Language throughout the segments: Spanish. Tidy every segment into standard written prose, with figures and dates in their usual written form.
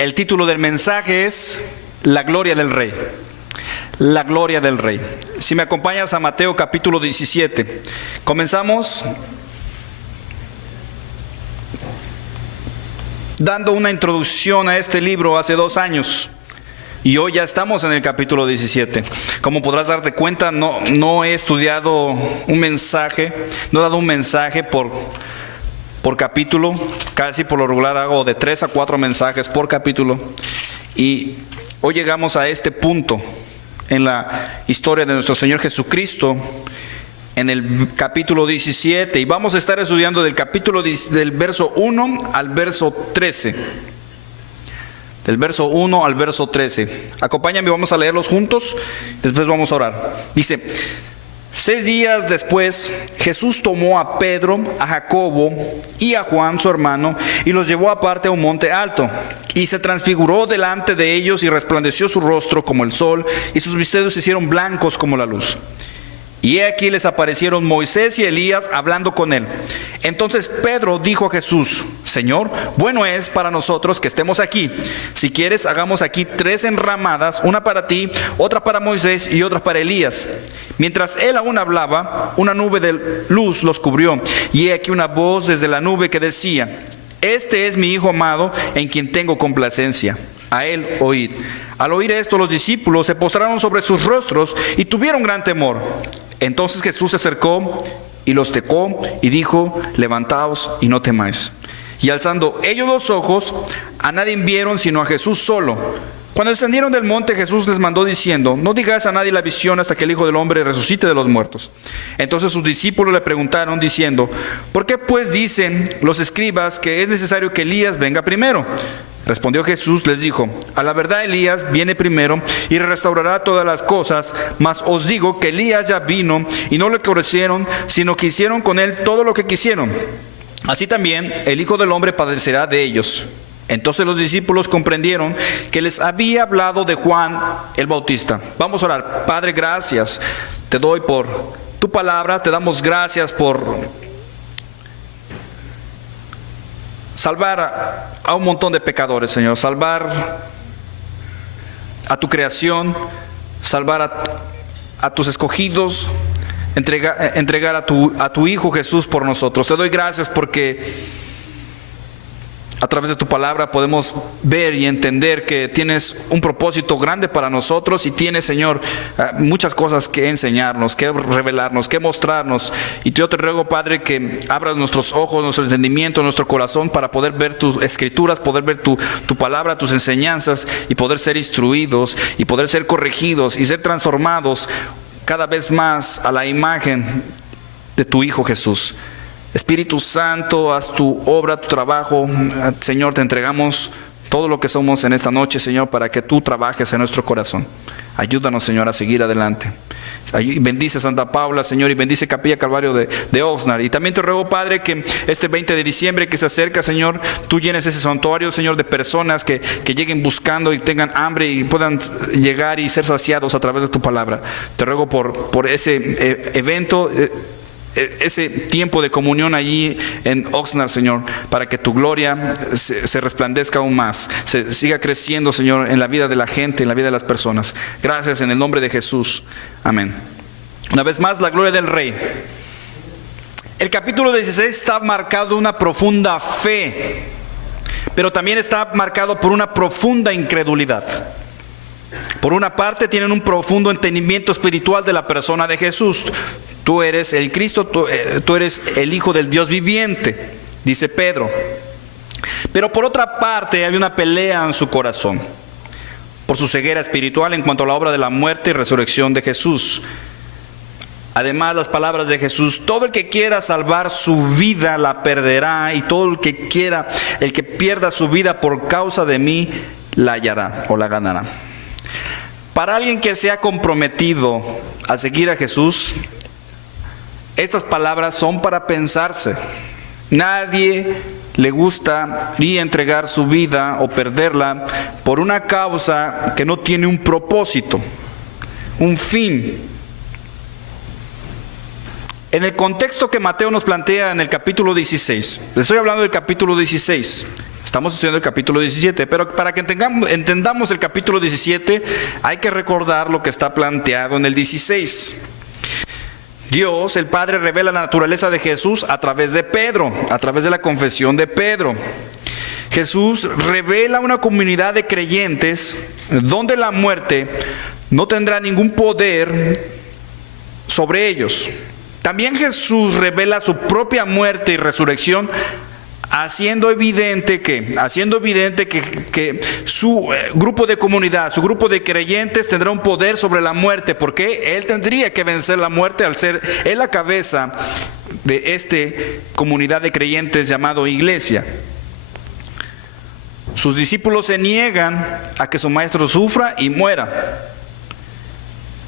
El título del mensaje es La gloria del Rey. La gloria del Rey. Si me acompañas a Mateo capítulo 17. Comenzamos dando una introducción a este libro hace 2 años. Y hoy ya estamos en el capítulo 17. Como podrás darte cuenta, no he estudiado un mensaje, no he dado un mensaje por capítulo. Casi por lo regular hago de 3 a 4 mensajes por capítulo. Y hoy llegamos a este punto en la historia de nuestro Señor Jesucristo, en el capítulo 17. Y vamos a estar estudiando del verso 1 al verso 13. Del verso 1 al verso 13. Acompáñame, vamos a leerlos juntos, después vamos a orar. Dice: 6 días después, Jesús tomó a Pedro, a Jacobo y a Juan su hermano, y los llevó aparte a un monte alto, y se transfiguró delante de ellos, y resplandeció su rostro como el sol, y sus vestidos se hicieron blancos como la luz. Y he aquí les aparecieron Moisés y Elías hablando con él. Entonces Pedro dijo a Jesús: Señor, bueno es para nosotros que estemos aquí. Si quieres, hagamos aquí 3 enramadas, una para ti, otra para Moisés y otra para Elías. Mientras él aún hablaba, una nube de luz los cubrió. Y he aquí una voz desde la nube que decía: Este es mi Hijo amado, en quien tengo complacencia. A él oíd. Al oír esto, los discípulos se postraron sobre sus rostros y tuvieron gran temor. Entonces Jesús se acercó y los tocó y dijo: Levantaos y no temáis. Y alzando ellos los ojos, a nadie vieron sino a Jesús solo. Cuando descendieron del monte, Jesús les mandó diciendo: No digáis a nadie la visión hasta que el Hijo del Hombre resucite de los muertos. Entonces sus discípulos le preguntaron diciendo: ¿Por qué pues dicen los escribas que es necesario que Elías venga primero? Respondió Jesús, les dijo: A la verdad Elías viene primero y restaurará todas las cosas, mas os digo que Elías ya vino y no le conocieron, sino que hicieron con él todo lo que quisieron. Así también el Hijo del Hombre padecerá de ellos. Entonces los discípulos comprendieron que les había hablado de Juan el Bautista. Vamos a orar. Padre, gracias te doy por tu palabra, te damos gracias por salvar a un montón de pecadores, Señor. Salvar a tu salvar a tus escogidos, entregar a tu Hijo Jesús por nosotros. Te doy gracias porque a través de tu palabra podemos ver y entender que tienes un propósito grande para nosotros y tienes, Señor, muchas cosas que enseñarnos, que revelarnos, que mostrarnos. Y yo te ruego, Padre, que abras nuestros ojos, nuestro entendimiento, nuestro corazón para poder ver tus escrituras, poder ver tu palabra, tus enseñanzas y poder ser instruidos y poder ser corregidos y ser transformados cada vez más a la imagen de tu Hijo Jesús. Espíritu Santo, haz tu obra, tu trabajo. Señor, te entregamos todo lo que somos en esta noche, Señor, para que tú trabajes en nuestro corazón. Ayúdanos, Señor, a seguir adelante. Bendice Santa Paula, Señor, y bendice Capilla Calvario de Oxnard. Y también te ruego, Padre, que este 20 de diciembre que se acerca, Señor, tú llenes ese santuario, Señor, de personas que lleguen buscando y tengan hambre y puedan llegar y ser saciados a través de tu palabra. Te ruego por ese evento, ese tiempo de comunión allí en Oxnard, Señor, para que tu gloria se resplandezca aún más, se siga creciendo, Señor, en la vida de la gente, en la vida de las personas. Gracias en el nombre de Jesús. Amén. Una vez más, la gloria del Rey. El capítulo 16 está marcado de una profunda fe, pero también está marcado por una profunda incredulidad. Por una parte, tienen un profundo entendimiento espiritual de la persona de Jesús. Tú eres el Cristo, tú eres el Hijo del Dios viviente, dice Pedro. Pero por otra parte, hay una pelea en su corazón por su ceguera espiritual en cuanto a la obra de la muerte y resurrección de Jesús. Además, las palabras de Jesús: todo el que quiera salvar su vida la perderá, y todo el que pierda su vida por causa de mí la hallará o la ganará. Para alguien que se ha comprometido a seguir a Jesús, estas palabras son para pensarse. Nadie le gustaría entregar su vida o perderla por una causa que no tiene un propósito, un fin. En el contexto que Mateo nos plantea en el capítulo 16, les estoy hablando del capítulo 16. Estamos estudiando el capítulo 17, pero para que entendamos el capítulo 17, hay que recordar lo que está planteado en el 16. Dios, el Padre, revela la naturaleza de Jesús a través de Pedro, a través de la confesión de Pedro. Jesús revela una comunidad de creyentes donde la muerte no tendrá ningún poder sobre ellos. También Jesús revela su propia muerte y resurrección, haciendo evidente que su grupo de comunidad, su grupo de creyentes tendrá un poder sobre la muerte, porque Él tendría que vencer la muerte al ser Él la cabeza de esta comunidad de creyentes llamado iglesia. Sus discípulos se niegan a que su maestro sufra y muera.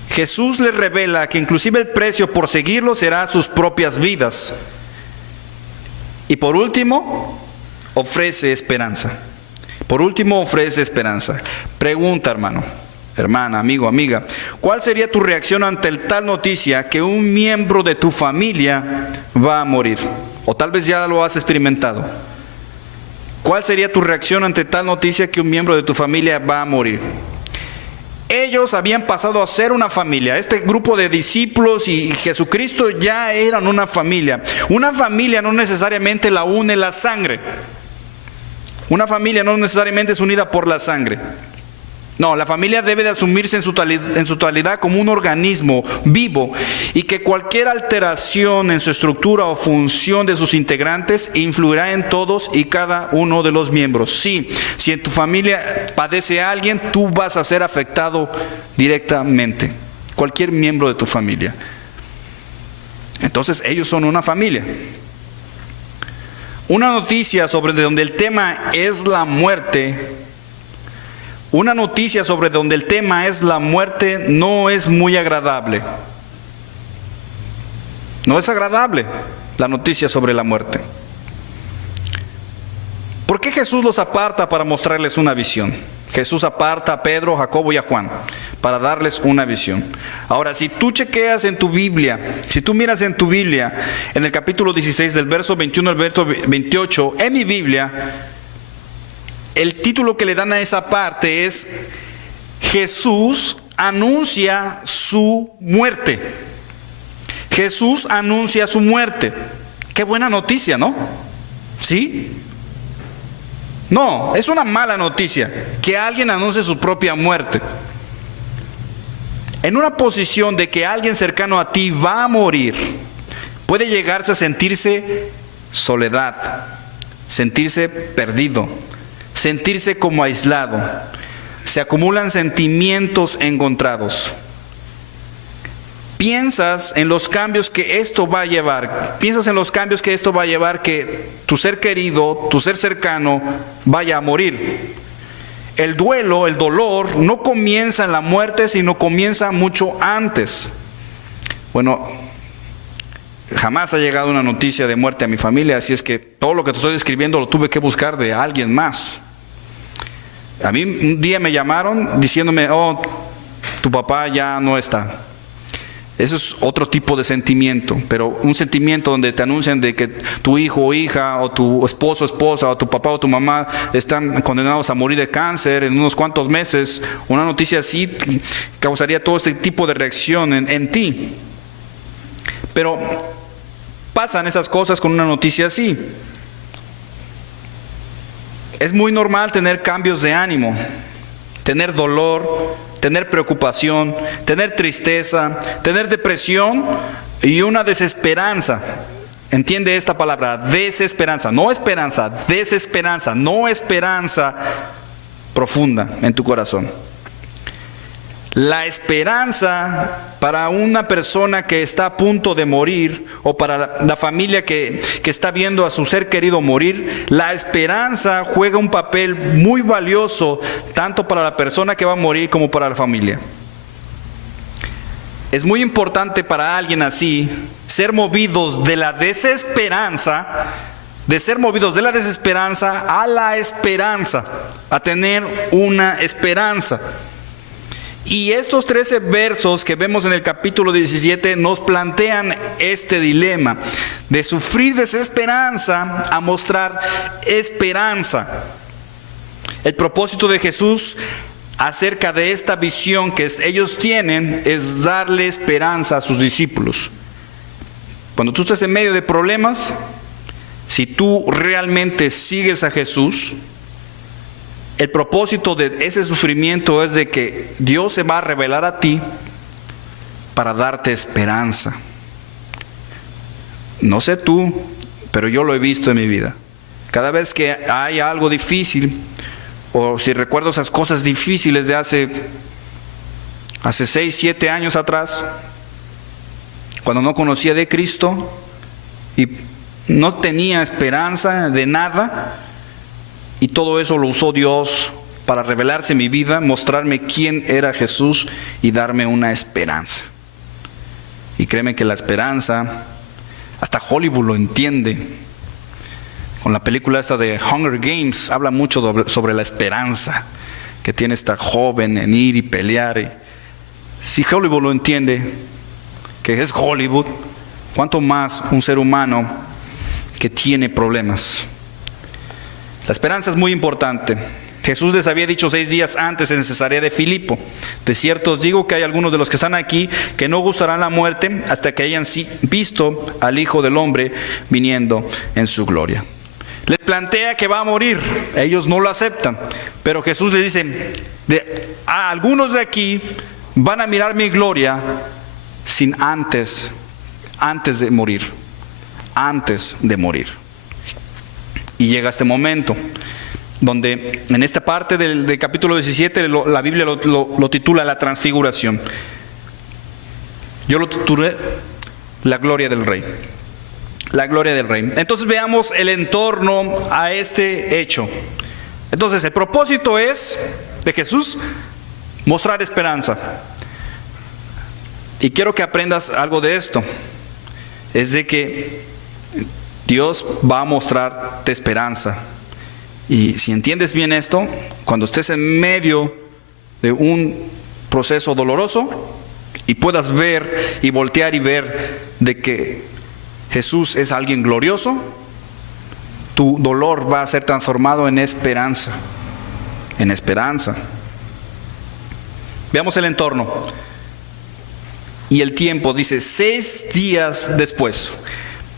Jesús les revela que inclusive el precio por seguirlo será sus propias vidas. Y por último, ofrece esperanza. Pregunta, hermano, hermana, amigo, amiga, ¿cuál sería tu reacción ante tal noticia que un miembro de tu familia va a morir? O tal vez ya lo has experimentado. ¿Cuál sería tu reacción ante tal noticia que un miembro de tu familia va a morir? Ellos habían pasado a ser una familia. Este grupo de discípulos y Jesucristo ya eran una familia. Una familia no necesariamente la une la sangre. Una familia no necesariamente es unida por la sangre. No, la familia debe de asumirse en su totalidad como un organismo vivo, y que cualquier alteración en su estructura o función de sus integrantes influirá en todos y cada uno de los miembros. Sí, si en tu familia padece alguien, tú vas a ser afectado directamente. Cualquier miembro de tu familia. Entonces ellos son una familia. Una noticia sobre donde el tema es la muerte. Una noticia sobre donde el tema es la muerte no es muy agradable. No es agradable la noticia sobre la muerte. ¿Por qué Jesús los aparta para mostrarles una visión? Jesús aparta a Pedro, Jacobo y a Juan para darles una visión. Ahora, si tú chequeas en tu Biblia, si tú miras en tu Biblia, en el capítulo 16, del verso 21 al verso 28, en mi Biblia, el título que le dan a esa parte es: Jesús anuncia su muerte. Jesús anuncia su muerte. Qué buena noticia, ¿no? ¿Sí? No, es una mala noticia que alguien anuncie su propia muerte. En una posición de que alguien cercano a ti va a morir, puede llegarse a sentirse soledad, sentirse perdido, sentirse como aislado. Se acumulan sentimientos encontrados. Piensas en los cambios que esto va a llevar. Que tu ser querido, tu ser cercano, vaya a morir. El duelo, el dolor, no comienza en la muerte, sino comienza mucho antes. Bueno, jamás ha llegado una noticia de muerte a mi familia, así es que todo lo que te estoy describiendo lo tuve que buscar de alguien más. A mí un día me llamaron diciéndome: oh, tu papá ya no está. Eso es otro tipo de sentimiento, pero un sentimiento donde te anuncian de que tu hijo o hija, o tu esposo o esposa, o tu papá o tu mamá están condenados a morir de cáncer en unos cuantos meses. Una noticia así causaría todo este tipo de reacción en ti. Pero pasan esas cosas con una noticia así. Es muy normal tener cambios de ánimo, tener dolor, tener preocupación, tener tristeza, tener depresión y una desesperanza. Entiende esta palabra: desesperanza, no esperanza, desesperanza, no esperanza profunda en tu corazón. La esperanza para una persona que está a punto de morir, o para la familia que está viendo a su ser querido morir, la esperanza juega un papel muy valioso tanto para la persona que va a morir como para la familia. Es muy importante para alguien así ser movidos de la desesperanza, a la esperanza, a tener una esperanza. Y estos 13 versos que vemos en el capítulo 17 nos plantean este dilema de sufrir desesperanza a mostrar esperanza. El propósito de Jesús acerca de esta visión que ellos tienen es darle esperanza a sus discípulos. Cuando tú estás en medio de problemas, si tú realmente sigues a Jesús, el propósito de ese sufrimiento es de que Dios se va a revelar a ti para darte esperanza. No sé tú, pero yo lo he visto en mi vida. Cada vez que hay algo difícil, o si recuerdo esas cosas difíciles de hace 6, 7 años atrás, cuando no conocía de Cristo y no tenía esperanza de nada, y todo eso lo usó Dios para revelarse en mi vida, mostrarme quién era Jesús y darme una esperanza. Y créeme que la esperanza, hasta Hollywood lo entiende. Con la película esta de Hunger Games, habla mucho sobre la esperanza que tiene esta joven en ir y pelear. Y si Hollywood lo entiende, que es Hollywood, ¿cuánto más un ser humano que tiene problemas? La esperanza es muy importante. Jesús les había dicho 6 días antes en Cesarea de Filipo: de cierto os digo que hay algunos de los que están aquí que no gustarán la muerte hasta que hayan visto al Hijo del Hombre viniendo en su gloria. Les plantea que va a morir, ellos no lo aceptan, pero Jesús les dice: a algunos de aquí van a mirar mi gloria sin antes de morir. Y llega este momento donde en esta parte del capítulo 17 la Biblia lo titula la transfiguración. Yo lo titulé la gloria del Rey. La gloria del Rey. Entonces veamos el entorno a este hecho. Entonces el propósito es de Jesús mostrar esperanza. Y quiero que aprendas algo de esto. Es de que Dios va a mostrarte esperanza. Y si entiendes bien esto, cuando estés en medio de un proceso doloroso y puedas ver y voltear y ver de que Jesús es alguien glorioso, tu dolor va a ser transformado en esperanza. En esperanza. Veamos el entorno. Y el tiempo dice 6 días después.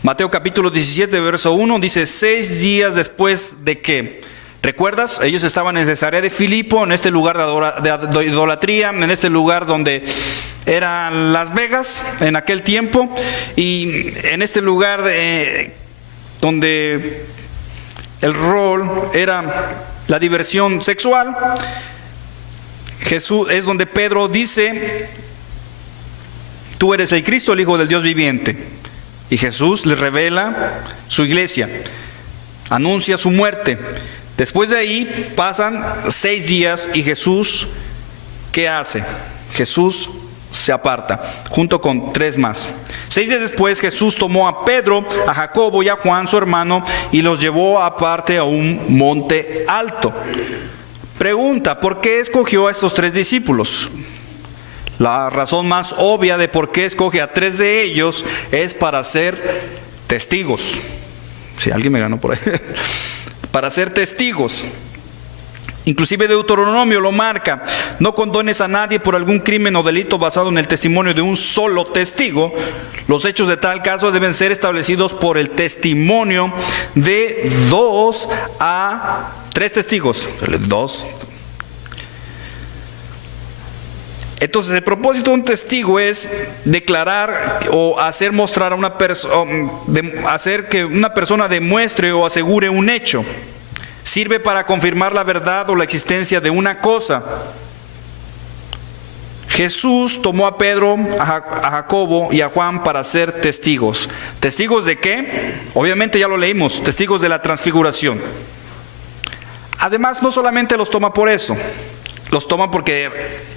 Mateo capítulo 17, verso 1 dice: 6 días después de qué. ¿Recuerdas? Ellos estaban en Cesarea de Filipo, en este lugar de idolatría, en este lugar donde eran Las Vegas en aquel tiempo, y en este lugar donde el rol era la diversión sexual. Jesús es donde Pedro dice: tú eres el Cristo, el Hijo del Dios viviente. Y Jesús les revela su iglesia, anuncia su muerte. Después de ahí pasan 6 días y Jesús, ¿qué hace? Jesús se aparta, junto con 3 más. 6 días después Jesús tomó a Pedro, a Jacobo y a Juan, su hermano, y los llevó aparte a un monte alto. Pregunta: ¿por qué escogió a estos 3 discípulos? La razón más obvia de por qué escoge a 3 de ellos es para ser testigos. Si alguien me ganó por ahí. Para ser testigos. Inclusive Deuteronomio lo marca: no condones a nadie por algún crimen o delito basado en el testimonio de un solo testigo. Los hechos de tal caso deben ser establecidos por el testimonio de 2 a 3 testigos. 2. Entonces el propósito de un testigo es declarar o hacer mostrar a una persona, hacer que una persona demuestre o asegure un hecho. Sirve para confirmar la verdad o la existencia de una cosa. Jesús tomó a Pedro, a Jacobo y a Juan para ser testigos. ¿Testigos de qué? Obviamente ya lo leímos, testigos de la transfiguración. Además, no solamente los toma por eso. Los toma porque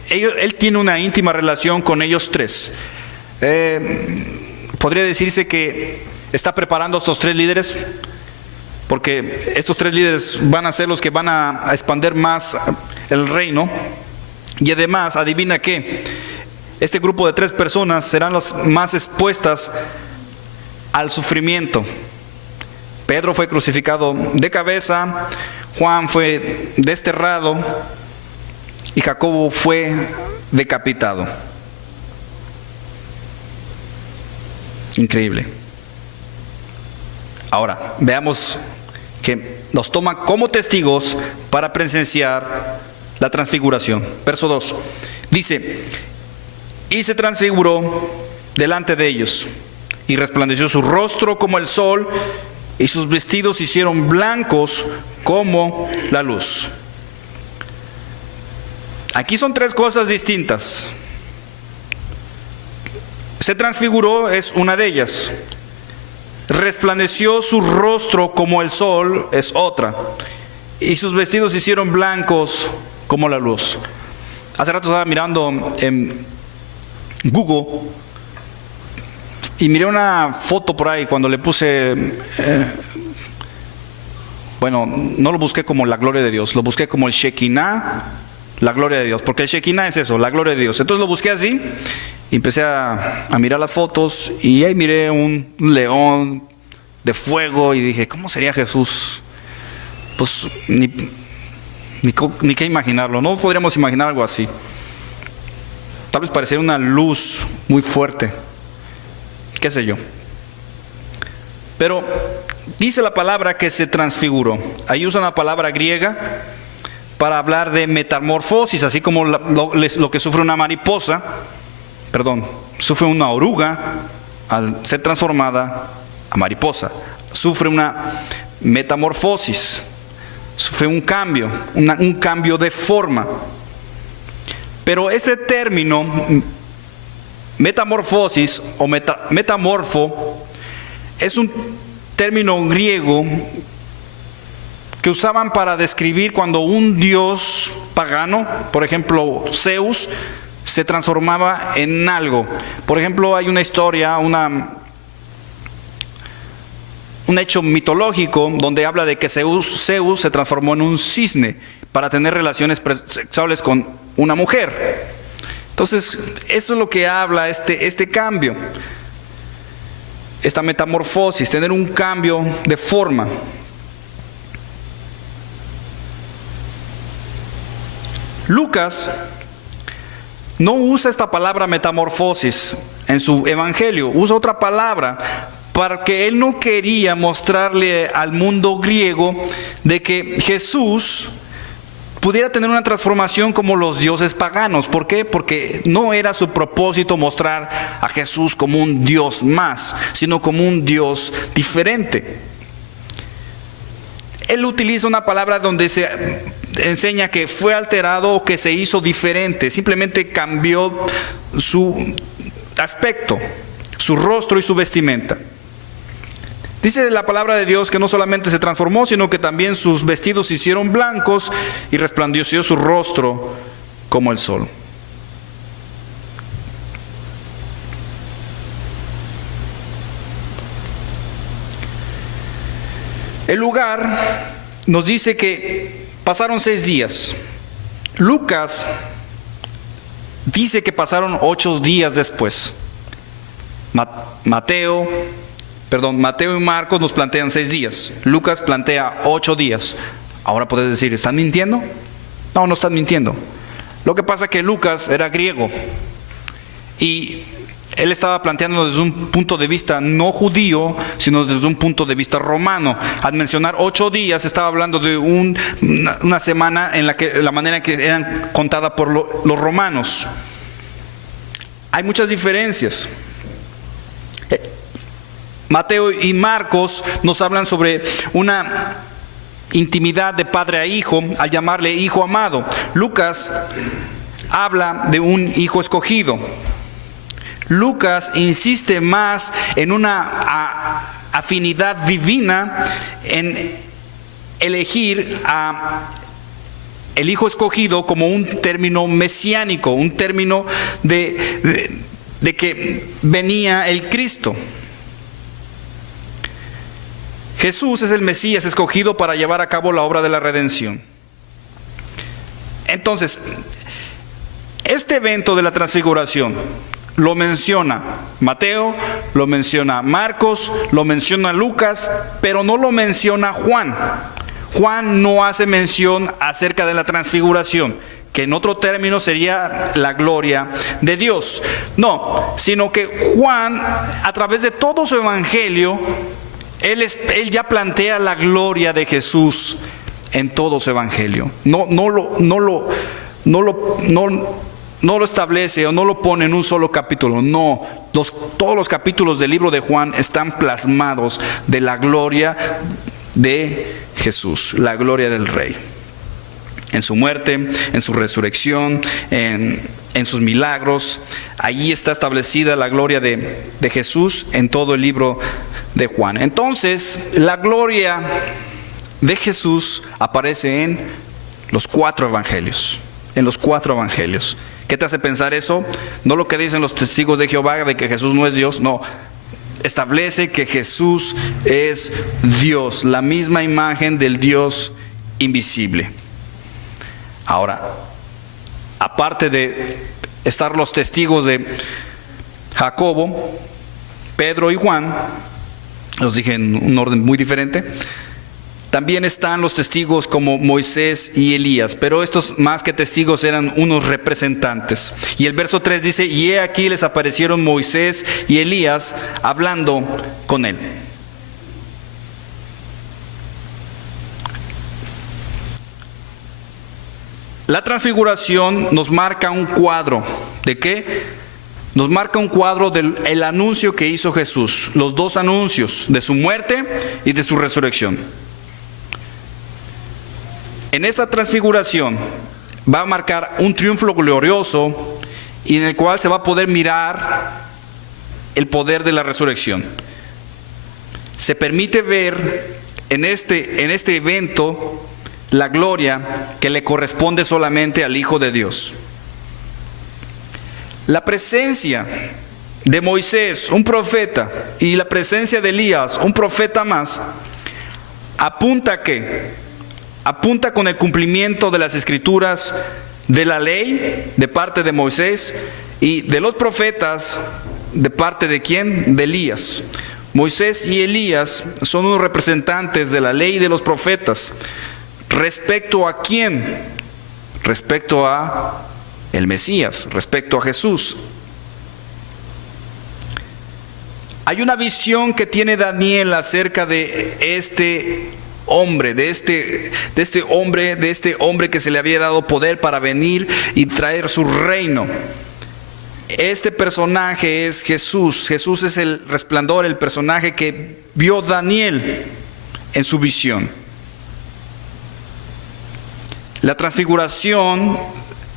él tiene una íntima relación con ellos 3. Podría decirse que está preparando a estos 3 líderes, porque estos 3 líderes van a ser los que van a expandir más el reino. Y además, adivina qué, este grupo de 3 personas serán las más expuestas al sufrimiento. Pedro fue crucificado de cabeza, Juan fue desterrado y Jacobo fue decapitado. Increíble. Ahora, veamos que nos toma como testigos para presenciar la transfiguración. Verso 2. Dice, y se transfiguró delante de ellos, y resplandeció su rostro como el sol, y sus vestidos se hicieron blancos como la luz. Aquí son 3 cosas distintas. Se transfiguró es una de ellas. Resplandeció su rostro como el sol es otra. Y sus vestidos se hicieron blancos como la luz. Hace rato estaba mirando en Google y miré una foto por ahí cuando le puse, bueno, no lo busqué como la gloria de Dios, lo busqué como el Shekinah, la gloria de Dios, porque el Shekinah es eso, la gloria de Dios. Entonces lo busqué así y empecé a mirar las fotos y ahí miré un león de fuego y dije, ¿cómo sería Jesús? Pues ni qué imaginarlo, no podríamos imaginar algo así. Tal vez pareciera una luz muy fuerte, qué sé yo. Pero dice la palabra que se transfiguró. Ahí usa una palabra griega para hablar de metamorfosis, así como lo que sufre una mariposa, sufre una oruga al ser transformada a mariposa. Sufre una metamorfosis, sufre un cambio, un cambio de forma. Pero este término, metamorfosis o metamorfo, es un término griego que usaban para describir cuando un dios pagano, por ejemplo Zeus, se transformaba en algo. Por ejemplo, hay una historia, un hecho mitológico donde habla de que Zeus se transformó en un cisne para tener relaciones sexuales con una mujer. Entonces, eso es lo que habla este cambio, esta metamorfosis, tener un cambio de forma. Lucas no usa esta palabra metamorfosis en su evangelio, usa otra palabra porque él no quería mostrarle al mundo griego de que Jesús pudiera tener una transformación como los dioses paganos. ¿Por qué? Porque no era su propósito mostrar a Jesús como un Dios más, sino como un Dios diferente. Él utiliza una palabra donde se enseña que fue alterado o que se hizo diferente. Simplemente cambió su aspecto, su rostro y su vestimenta. Dice la palabra de Dios que no solamente se transformó, sino que también sus vestidos se hicieron blancos y resplandeció su rostro como el sol. El lugar nos dice que pasaron 6 días. Lucas dice que pasaron 8 días después. Mateo y Marcos nos plantean 6 días. Lucas plantea 8 días. Ahora puedes decir, ¿están mintiendo? No, no están mintiendo. Lo que pasa es que Lucas era griego y él estaba planteando desde un punto de vista no judío, sino desde un punto de vista romano. Al mencionar 8 días, estaba hablando de una semana en la manera en que eran contadas por los romanos. Hay muchas diferencias. Mateo y Marcos nos hablan sobre una intimidad de padre a hijo al llamarle hijo amado. Lucas habla de un hijo escogido. Lucas insiste más en una afinidad divina, en elegir a el hijo escogido como un término mesiánico, un término de que venía el Cristo. Jesús es el Mesías escogido para llevar a cabo la obra de la redención. Entonces, Este evento de la transfiguración lo menciona Mateo, lo menciona Marcos, lo menciona Lucas, pero no lo menciona Juan. Juan no hace mención acerca de la transfiguración, que en otro término sería la gloria de Dios. No, sino que Juan, a través de todo su evangelio, él ya plantea la gloria de Jesús en todo su evangelio. No lo establece o no lo pone en un solo capítulo. No, todos los capítulos del libro de Juan están plasmados de la gloria de Jesús, la gloria del Rey. En su muerte, en su resurrección, en sus milagros. Allí está establecida la gloria de Jesús en todo el libro de Juan. Entonces, la gloria de Jesús aparece en los 4 evangelios. En los 4 evangelios. ¿Qué te hace pensar eso? No lo que dicen los testigos de Jehová de que Jesús no es Dios, no. Establece que Jesús es Dios, la misma imagen del Dios invisible. Ahora, aparte de estar los testigos de Jacobo, Pedro y Juan, los dije en un orden muy diferente, también están los testigos como Moisés y Elías, pero estos más que testigos eran unos representantes. Y el verso 3 dice, y he aquí les aparecieron Moisés y Elías hablando con él. La transfiguración nos marca un cuadro. ¿De qué? Nos marca un cuadro del anuncio que hizo Jesús. Los 2 anuncios, de su muerte y de su resurrección. En esta transfiguración va a marcar un triunfo glorioso y en el cual se va a poder mirar el poder de la resurrección. Se permite ver en este evento la gloria que le corresponde solamente al Hijo de Dios. La presencia de Moisés, un profeta, y la presencia de Elías, un profeta más, apunta a ¿qué? Apunta con el cumplimiento de las escrituras, de la ley de parte de Moisés y de los profetas de parte de ¿quién? De Elías. Moisés y Elías son unos representantes de la ley y de los profetas. ¿Respecto a quién? Respecto a el Mesías, respecto a Jesús. Hay una visión que tiene Daniel acerca de este hombre, de este hombre que se le había dado poder para venir y traer su reino. Este personaje es Jesús. Jesús es el resplandor, el personaje que vio Daniel en su visión. La transfiguración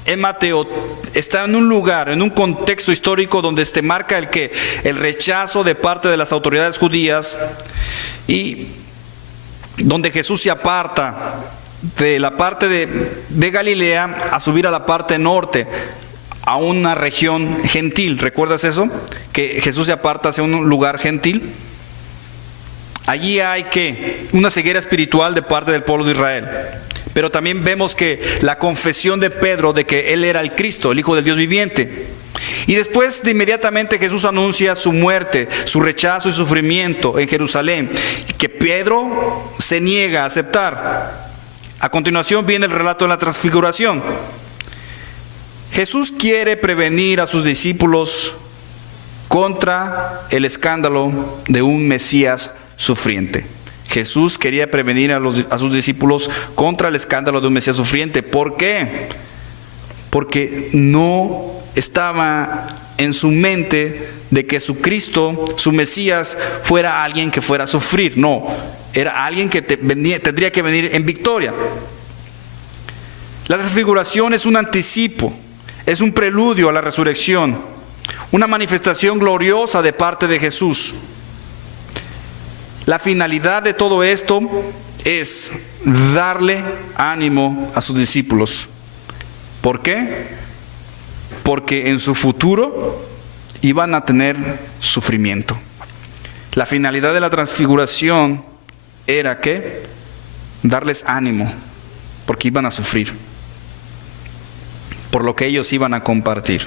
en Mateo está en un lugar, en un contexto histórico donde marca el rechazo de parte de las autoridades judías y donde Jesús se aparta de la parte de Galilea a subir a la parte norte, a una región gentil. ¿Recuerdas eso? Que Jesús se aparta hacia un lugar gentil. Allí hay una ceguera espiritual de parte del pueblo de Israel. Pero también vemos que la confesión de Pedro de que él era el Cristo, el Hijo del Dios viviente. Y después de inmediatamente Jesús anuncia su muerte, su rechazo y sufrimiento en Jerusalén, que Pedro se niega a aceptar. A continuación viene el relato de la transfiguración. Jesús quiere prevenir a sus discípulos contra el escándalo de un Mesías sufriente. Jesús quería prevenir a sus discípulos contra el escándalo de un Mesías sufriente. ¿Por qué? Porque no estaba en su mente de que su Cristo, su Mesías, fuera alguien que fuera a sufrir. No, era alguien que tendría que venir en victoria. La transfiguración es un anticipo, es un preludio a la resurrección, una manifestación gloriosa de parte de Jesús. La finalidad de todo esto es darle ánimo a sus discípulos. ¿Por qué? Porque en su futuro iban a tener sufrimiento. La finalidad de la transfiguración era ¿qué? Darles ánimo, porque iban a sufrir. por lo que ellos iban a compartir.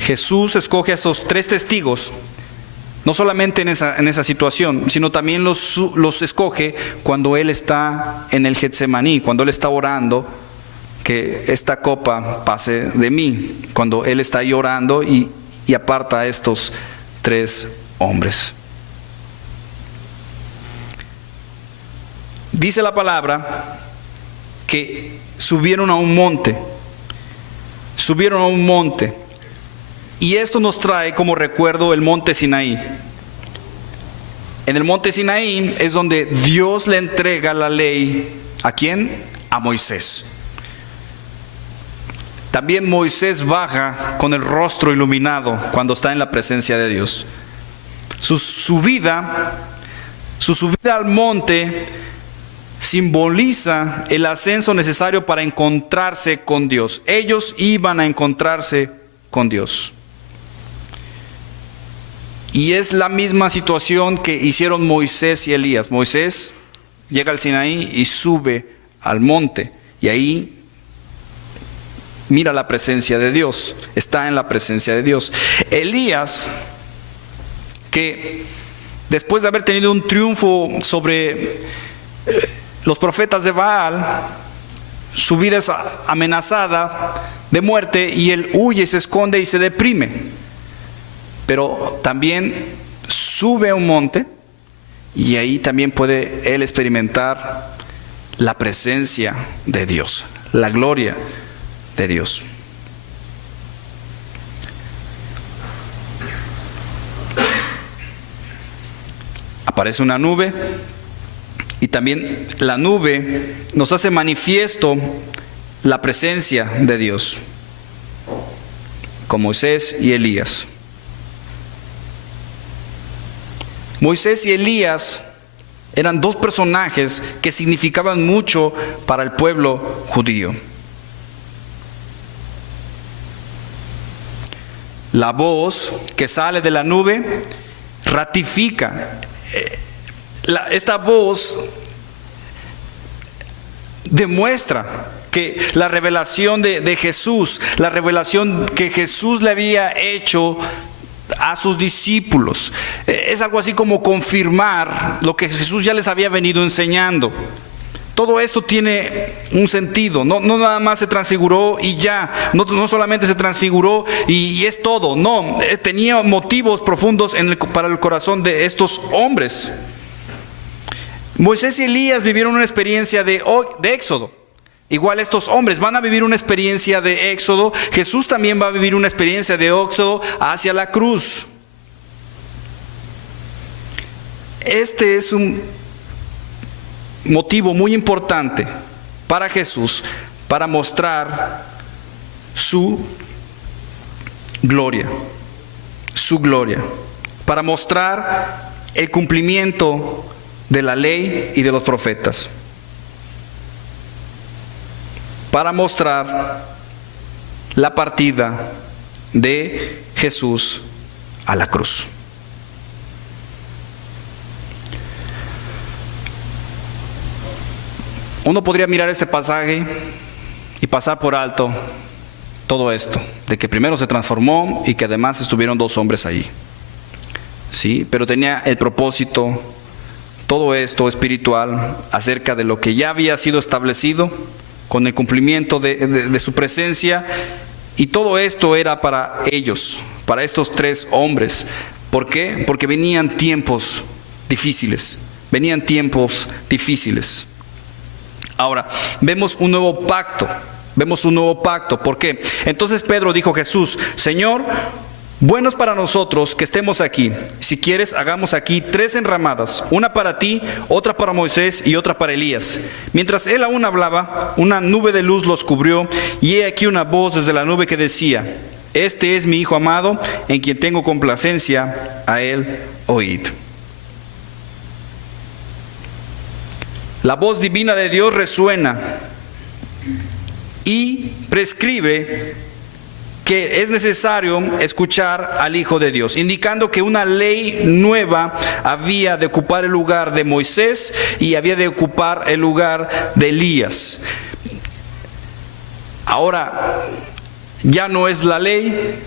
Jesús escoge a esos 3 testigos, no solamente en esa situación, sino también los escoge cuando Él está en el Getsemaní, cuando Él está orando, que esta copa pase de mí, cuando Él está llorando y aparta a estos 3 hombres. Dice la palabra que subieron a un monte, y esto nos trae como recuerdo el monte Sinaí. En el monte Sinaí es donde Dios le entrega la ley, ¿a quién? A Moisés. También Moisés baja con el rostro iluminado cuando está en la presencia de Dios. Su subida al monte simboliza el ascenso necesario para encontrarse con Dios. Ellos iban a encontrarse con Dios. Y es la misma situación que hicieron Moisés y Elías. Moisés llega al Sinaí y sube al monte, y ahí mira la presencia de Dios, está en la presencia de Dios. Elías, que después de haber tenido un triunfo sobre los profetas de Baal, su vida es amenazada de muerte y él huye, se esconde y se deprime. Pero también sube a un monte y ahí también puede él experimentar la presencia de Dios, la gloria de Dios. Aparece una nube y también la nube nos hace manifiesto la presencia de Dios, con Moisés y Elías. Moisés y Elías eran 2 personajes que significaban mucho para el pueblo judío. La voz que sale de la nube ratifica. Esta voz demuestra que la revelación de Jesús, la revelación que Jesús le había hecho a sus discípulos, es algo así como confirmar lo que Jesús ya les había venido enseñando. Todo esto tiene un sentido, no nada más se transfiguró y ya, no solamente se transfiguró y es todo, no, tenía motivos profundos para el corazón de estos hombres. Moisés y Elías vivieron una experiencia de éxodo. Igual estos hombres van a vivir una experiencia de éxodo. Jesús también va a vivir una experiencia de éxodo hacia la cruz. Este es un motivo muy importante para Jesús, para mostrar su gloria, para mostrar el cumplimiento de la ley y de los profetas, para mostrar la partida de Jesús a la cruz. Uno podría mirar este pasaje y pasar por alto todo esto, de que primero se transformó y que además estuvieron 2 hombres allí. Sí, pero tenía el propósito, todo esto espiritual, acerca de lo que ya había sido establecido con el cumplimiento de su presencia, y todo esto era para ellos, para estos 3 hombres. ¿Por qué? Porque venían tiempos difíciles. Ahora, vemos un nuevo pacto. ¿Por qué? Entonces Pedro dijo a Jesús: Señor, bueno es para nosotros que estemos aquí. Si quieres, hagamos aquí 3 enramadas, una para ti, otra para Moisés y otra para Elías. Mientras él aún hablaba, una nube de luz los cubrió, y he aquí una voz desde la nube que decía: Este es mi Hijo amado, en quien tengo complacencia, a él oíd. La voz divina de Dios resuena y prescribe que es necesario escuchar al Hijo de Dios, indicando que una ley nueva había de ocupar el lugar de Moisés y había de ocupar el lugar de Elías. Ahora, ya no es la ley,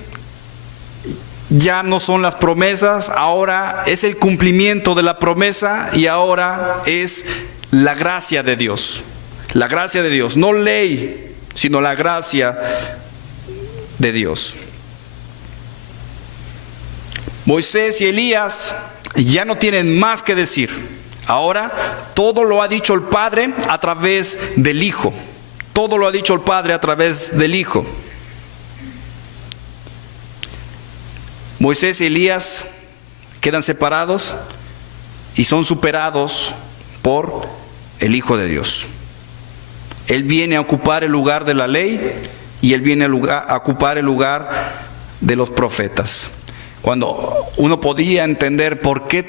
ya no son las promesas, ahora es el cumplimiento de la promesa y ahora es la gracia de Dios. La gracia de Dios, no ley, sino la gracia de Dios. Moisés y Elías ya no tienen más que decir. Ahora todo lo ha dicho el Padre a través del Hijo. Todo lo ha dicho el Padre a través del Hijo. Moisés y Elías quedan separados y son superados por el Hijo de Dios. Él viene a ocupar el lugar de la ley y Él viene a ocupar el lugar de los profetas. Cuando uno podía entender por qué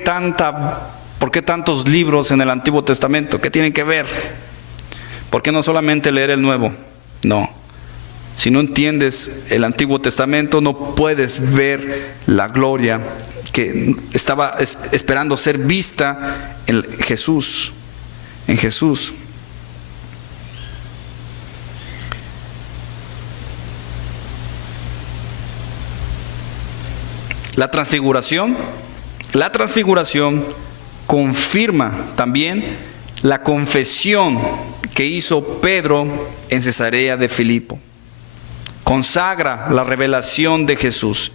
tantos libros en el Antiguo Testamento, ¿qué tienen que ver? ¿Por qué no solamente leer el Nuevo? No. Si no entiendes el Antiguo Testamento, no puedes ver la gloria que estaba esperando ser vista en Jesús. En Jesús. La transfiguración confirma también la confesión que hizo Pedro en Cesarea de Filipo. Consagra la revelación de Jesús.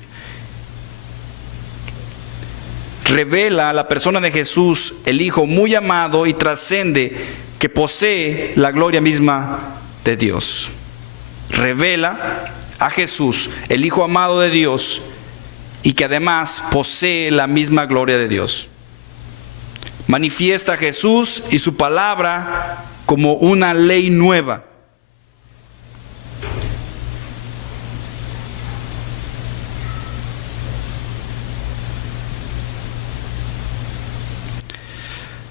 Revela a la persona de Jesús, el Hijo muy amado, y trascende, que posee la gloria misma de Dios. Revela a Jesús, el Hijo amado de Dios, y que además posee la misma gloria de Dios. Manifiesta a Jesús y su palabra como una ley nueva.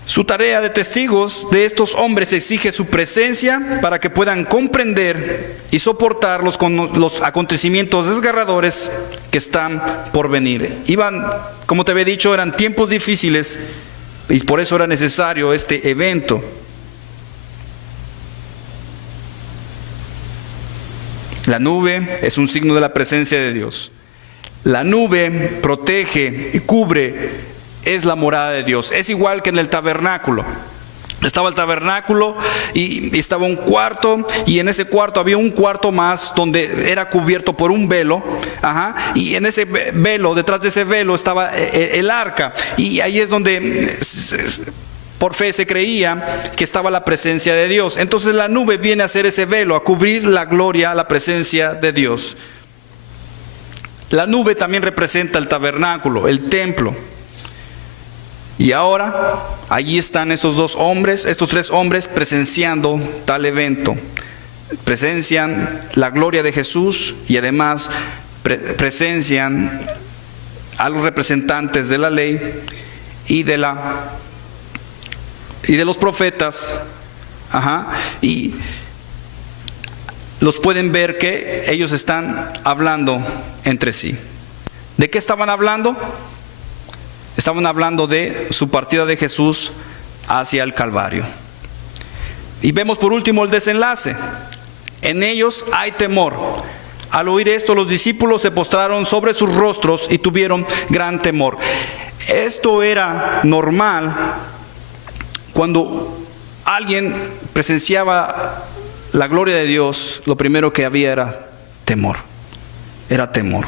Su tarea de testigos de estos hombres exige su presencia para que puedan comprender y soportar los acontecimientos desgarradores que están por venir. Como te había dicho, eran tiempos difíciles y por eso era necesario este evento. La nube es un signo de la presencia de Dios. La nube protege y cubre. Es la morada de Dios. Es igual que en el tabernáculo. Estaba el tabernáculo y estaba un cuarto, y en ese cuarto había un cuarto más donde era cubierto por un velo. Y en ese velo, detrás de ese velo, estaba el arca. Y ahí es donde por fe se creía que estaba la presencia de Dios. Entonces la nube viene a hacer ese velo, a cubrir la gloria, la presencia de Dios. La nube también representa el tabernáculo, el templo. Y ahora, allí están estos tres hombres presenciando tal evento. Presencian la gloria de Jesús y además presencian a los representantes de la ley y de los profetas. Y los pueden ver que ellos están hablando entre sí. ¿De qué estaban hablando? Estaban hablando de su partida de Jesús hacia el Calvario. Y vemos por último el desenlace. En ellos hay temor. Al oír esto, los discípulos se postraron sobre sus rostros y tuvieron gran temor. Esto era normal cuando alguien presenciaba la gloria de Dios. Lo primero que había era temor. Era temor.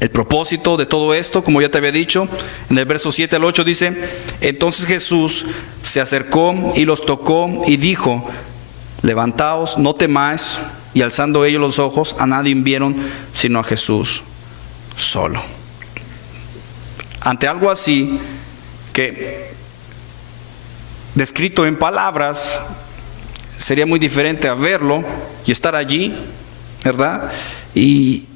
El propósito de todo esto, como ya te había dicho, en el verso 7 al 8 dice: entonces Jesús se acercó y los tocó y dijo: levantaos, no temáis. Y alzando ellos los ojos, a nadie vieron sino a Jesús solo. Ante algo así, que descrito en palabras sería muy diferente a verlo y estar allí, ¿verdad? Y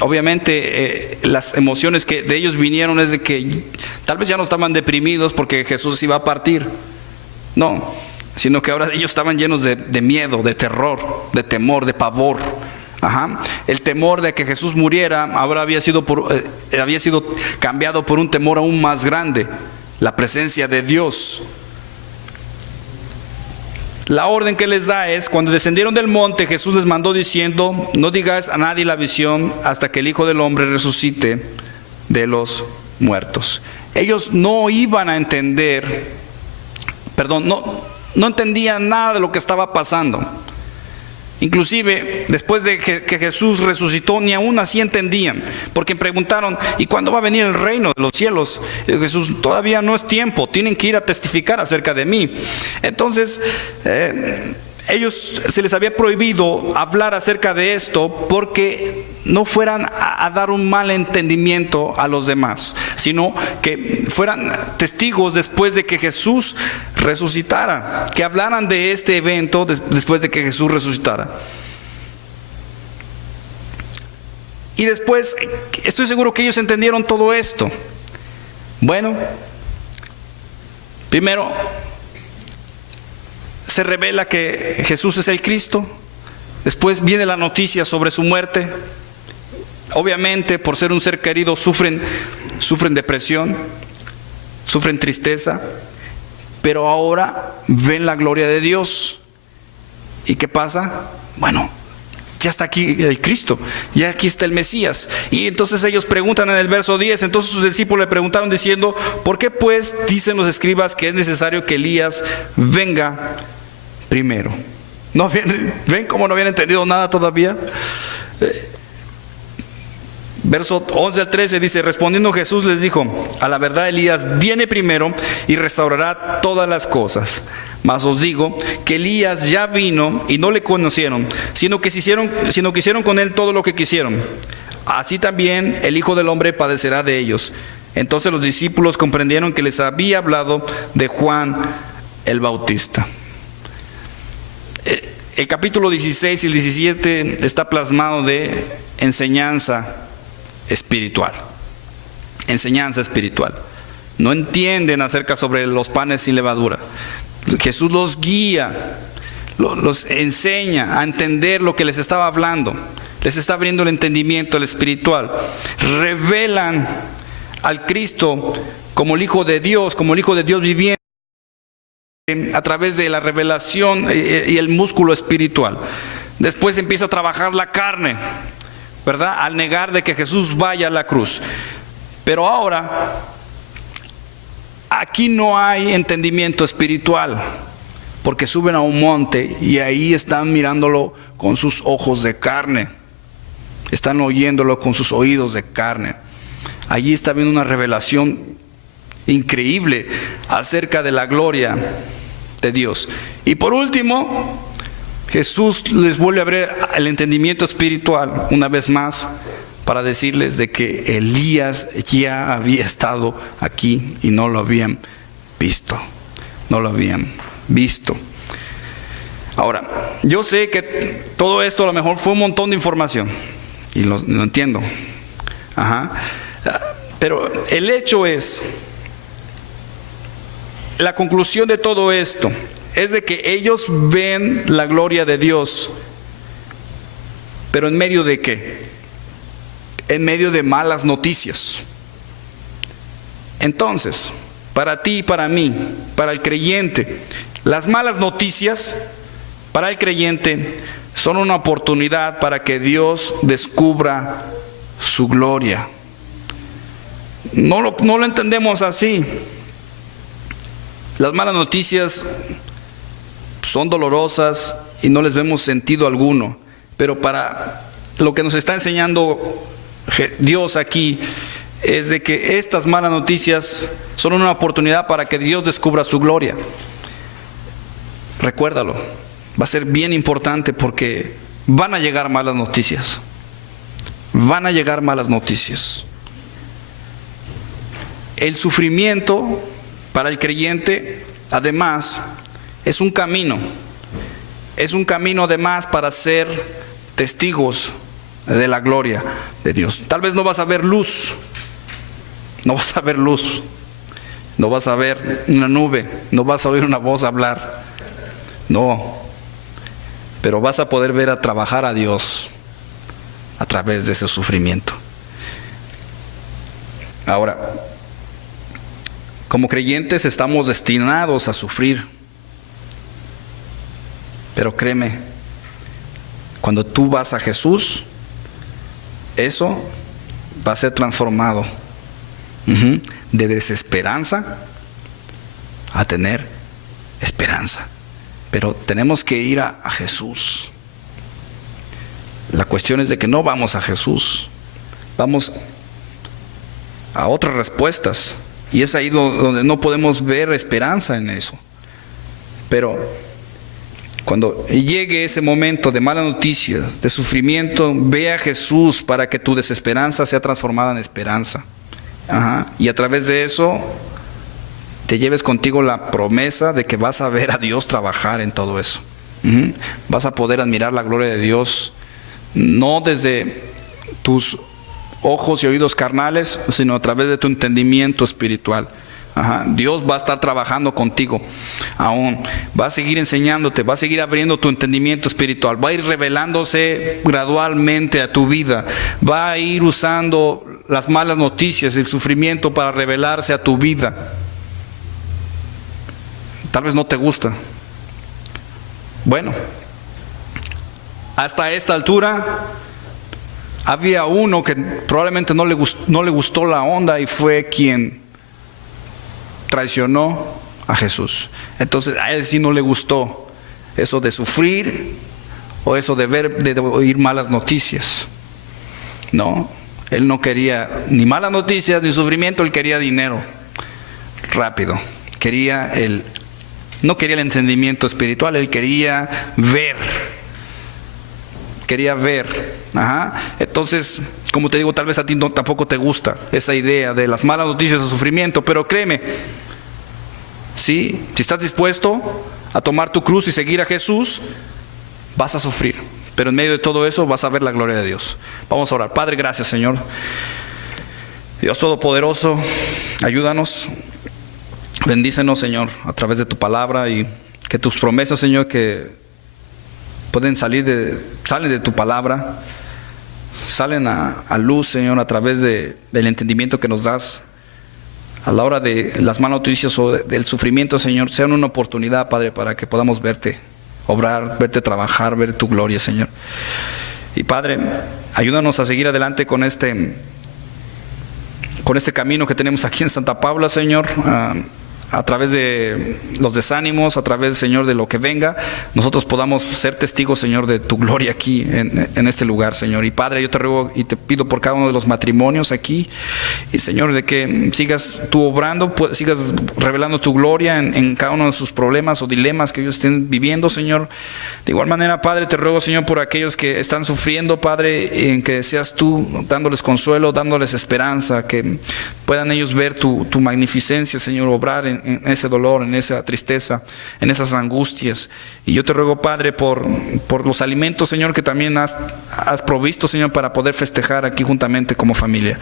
obviamente las emociones que de ellos vinieron es de que tal vez ya no estaban deprimidos porque Jesús iba a partir, no, sino que ahora ellos estaban llenos de miedo, de terror, de temor, de pavor. El temor de que Jesús muriera ahora había sido cambiado por un temor aún más grande, la presencia de Dios. La orden que les da es: cuando descendieron del monte, Jesús les mandó diciendo: no digáis a nadie la visión hasta que el Hijo del Hombre resucite de los muertos. Ellos no iban a entender, no entendían nada de lo que estaba pasando. Inclusive después de que Jesús resucitó, ni aún así entendían, porque preguntaron: ¿y cuándo va a venir el reino de los cielos? Jesús: todavía no es tiempo, tienen que ir a testificar acerca de mí. Entonces ellos se les había prohibido hablar acerca de esto, porque no fueran a dar un mal entendimiento a los demás, sino que fueran testigos después de que Jesús resucitara, que hablaran de este evento después de que Jesús resucitara. Y después, estoy seguro que ellos entendieron todo esto. Bueno, primero se revela que Jesús es el Cristo. Después viene la noticia sobre su muerte. Obviamente, por ser un ser querido, sufren depresión, sufren tristeza, pero ahora ven la gloria de Dios. ¿Y qué pasa? Bueno, ya está aquí el Cristo, ya aquí está el Mesías. Y entonces ellos preguntan en el verso 10, entonces sus discípulos le preguntaron diciendo: ¿por qué pues dicen los escribas que es necesario que Elías venga primero? ¿Ven cómo no habían entendido nada todavía? Verso 11 al 13 dice: respondiendo Jesús les dijo: a la verdad Elías viene primero y restaurará todas las cosas. Mas os digo que Elías ya vino y no le conocieron, sino que hicieron con él todo lo que quisieron. Así también el Hijo del Hombre padecerá de ellos. Entonces los discípulos comprendieron que les había hablado de Juan el Bautista. El capítulo 16 y el 17 está plasmado de enseñanza espiritual. Enseñanza espiritual. No entienden acerca sobre los panes sin levadura. Jesús los guía, los enseña a entender lo que les estaba hablando. Les está abriendo el entendimiento, el espiritual. Revelan al Cristo como el Hijo de Dios, viviente, a través de la revelación y el músculo espiritual. Después empieza a trabajar la carne, ¿verdad? Al negar de que Jesús vaya a la cruz. Pero ahora, aquí no hay entendimiento espiritual, porque suben a un monte y ahí están mirándolo con sus ojos de carne, están oyéndolo con sus oídos de carne. Allí está viendo una revelación increíble acerca de la gloria de Dios. Y por último, Jesús les vuelve a abrir el entendimiento espiritual una vez más, para decirles de que Elías ya había estado aquí y no lo habían visto. No lo habían visto. Ahora, yo sé que todo esto a lo mejor fue un montón de información, y lo entiendo. Pero el hecho es, la conclusión de todo esto es de que ellos ven la gloria de Dios, pero ¿en medio de qué? En medio de malas noticias. Entonces, para ti y para mí, para el creyente, las malas noticias para el creyente son una oportunidad para que Dios descubra su gloria. No lo entendemos así. Las malas noticias son dolorosas y no les vemos sentido alguno, pero para lo que nos está enseñando Dios aquí es de que estas malas noticias son una oportunidad para que Dios descubra su gloria. Recuérdalo, va a ser bien importante, porque van a llegar malas noticias. Van a llegar malas noticias. El sufrimiento para el creyente, además, es un camino. Es un camino además para ser testigos de la gloria de Dios. Tal vez no vas a ver luz, no vas a ver luz, no vas a ver una nube, no vas a oír una voz hablar, no, pero vas a poder ver a trabajar a Dios, a través de ese sufrimiento. Ahora, como creyentes estamos destinados a sufrir. Pero créeme, cuando tú vas a Jesús, eso va a ser transformado de desesperanza a tener esperanza. Pero tenemos que ir a Jesús. La cuestión es de que no vamos a Jesús, vamos a otras respuestas. Y es ahí donde no podemos ver esperanza en eso. Pero cuando llegue ese momento de mala noticia, de sufrimiento, ve a Jesús para que tu desesperanza sea transformada en esperanza. Y a través de eso te lleves contigo la promesa de que vas a ver a Dios trabajar en todo eso. Vas a poder admirar la gloria de Dios, no desde tus ojos y oídos carnales, sino a través de tu entendimiento espiritual. Dios va a estar trabajando contigo aún, va a seguir enseñándote, va a seguir abriendo tu entendimiento espiritual, va a ir revelándose gradualmente a tu vida, va a ir usando las malas noticias, el sufrimiento para revelarse a tu vida. Tal vez no te gusta. Bueno, hasta esta altura había uno que probablemente no le gustó la onda y fue quien traicionó a Jesús. Entonces a él sí no le gustó eso de sufrir o eso de oír malas noticias. No, él no quería ni malas noticias ni sufrimiento, él quería dinero rápido. No quería el entendimiento espiritual, él quería ver. Entonces, como te digo, tal vez a ti tampoco te gusta esa idea de las malas noticias o sufrimiento, pero créeme, si estás dispuesto a tomar tu cruz y seguir a Jesús, vas a sufrir, pero en medio de todo eso vas a ver la gloria de Dios. Vamos a orar. Padre, gracias, Señor. Dios Todopoderoso, ayúdanos, bendícenos, Señor, a través de tu palabra, y que tus promesas, Señor, que pueden salen de tu palabra, salen a luz, Señor, a través del entendimiento que nos das. A la hora de las malas noticias o del sufrimiento, Señor, sean una oportunidad, Padre, para que podamos verte obrar, verte trabajar, ver tu gloria, Señor. Y Padre, ayúdanos a seguir adelante con este camino que tenemos aquí en Santa Paula, Señor. A través de los desánimos, a través, Señor, de lo que venga, nosotros podamos ser testigos, Señor, de tu gloria aquí en este lugar, Señor. Y Padre, yo te ruego y te pido por cada uno de los matrimonios aquí, y Señor, de que sigas tú obrando, sigas revelando tu gloria en cada uno de sus problemas o dilemas que ellos estén viviendo, Señor. De igual manera, Padre, te ruego, Señor, por aquellos que están sufriendo, Padre, en que seas tú dándoles consuelo, dándoles esperanza, que puedan ellos ver tu magnificencia, Señor, obrar en ese dolor, en esa tristeza, en esas angustias. Y yo te ruego, Padre, por los alimentos, Señor, que también has provisto, Señor, para poder festejar aquí juntamente como familia.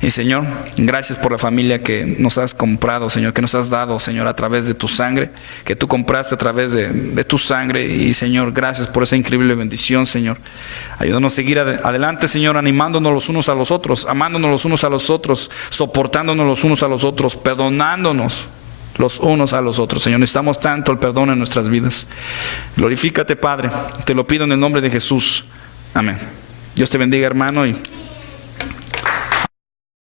Y Señor, gracias por la familia que nos has comprado, Señor, que nos has dado, Señor, a través de tu sangre, que tú compraste a través de tu sangre. Y Señor, gracias por esa increíble bendición, Señor. Ayúdanos a seguir adelante, Señor, animándonos los unos a los otros, amándonos los unos a los otros, soportándonos los unos a los otros, perdonándonos los unos a los otros. Señor, necesitamos tanto el perdón en nuestras vidas. Glorifícate, Padre, te lo pido en el nombre de Jesús. Amén. Dios te bendiga, hermano, y